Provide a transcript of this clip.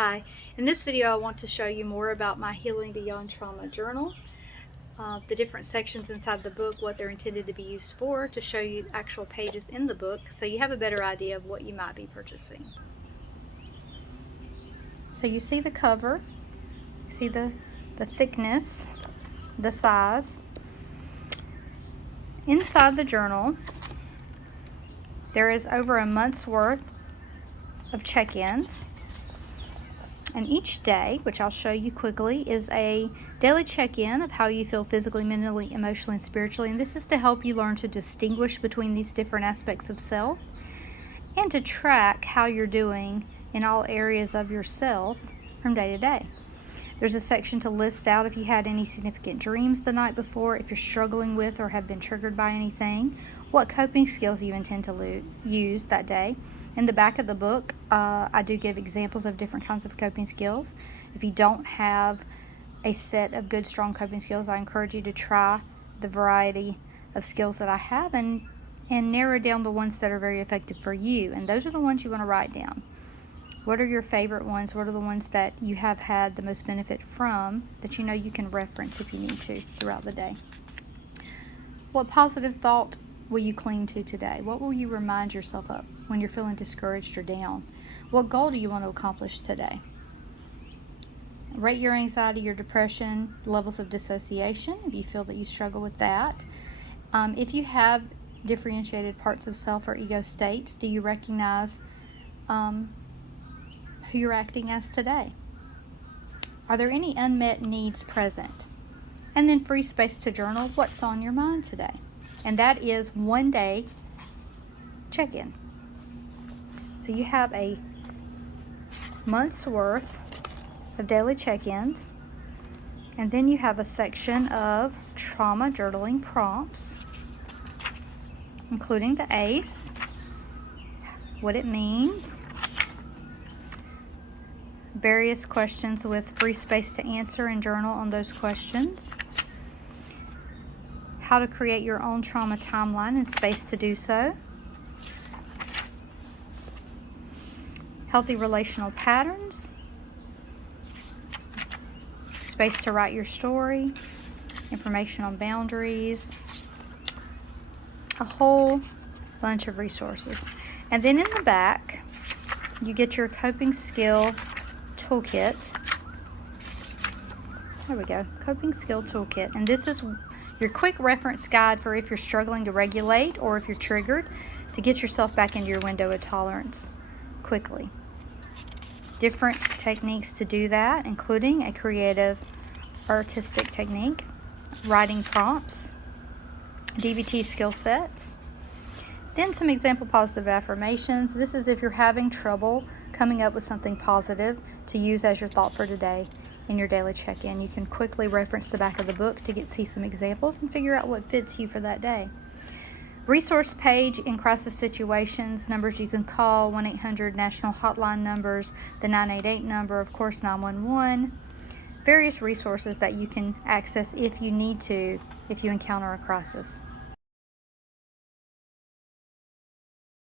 Hi, in this video I want to show you more about my Healing Beyond Trauma journal, the different sections inside the book, what they're intended to be used for, to show you actual pages in the book so you have a better idea of what you might be purchasing. So you see the cover, you see the thickness, the size. Inside the journal there is over a month's worth of check-ins. And each day, which I'll show you quickly, is a daily check-in of how you feel physically, mentally, emotionally, and spiritually. And this is to help you learn to distinguish between these different aspects of self and to track how you're doing in all areas of yourself from day to day. There's a section to list out if you had any significant dreams the night before, if you're struggling with or have been triggered by anything, what coping skills you intend to use that day. In the back of the book, I do give examples of different kinds of coping skills. If you don't have a set of good, strong coping skills, I encourage you to try the variety of skills that I have and narrow down the ones that are very effective for you. And those are the ones you want to write down. What are your favorite ones? What are the ones that you have had the most benefit from that you know you can reference if you need to throughout the day? What positive thought will you cling to today? What will you remind yourself of when you're feeling discouraged or down? What goal do you want to accomplish today? Rate your anxiety, your depression, levels of dissociation, if you feel that you struggle with that. If you have differentiated parts of self or ego states, do you recognize who you're acting as today? Are there any unmet needs present? And then free space to journal what's on your mind today. And that is one day check-in. So you have a month's worth of daily check-ins, and then you have a section of trauma journaling prompts, including the ACE, what it means, various questions with free space to answer and journal on those questions, how to create your own trauma timeline and space to do so, healthy relational patterns, space to write your story, information on boundaries, a whole bunch of resources. And then in the back, you get your coping skill toolkit. There we go, coping skill toolkit. And this is your quick reference guide for if you're struggling to regulate or if you're triggered, to get yourself back into your window of tolerance quickly. Different techniques to do that, including a creative artistic technique, writing prompts, DBT skill sets, then some example positive affirmations. This is if you're having trouble coming up with something positive to use as your thought for today in your daily check-in. You can quickly reference the back of the book to see some examples and figure out what fits you for that day. Resource page in crisis situations, numbers you can call, 1-800 national hotline numbers, the 988 number, of course 911, various resources that you can access if you need to, if you encounter a crisis.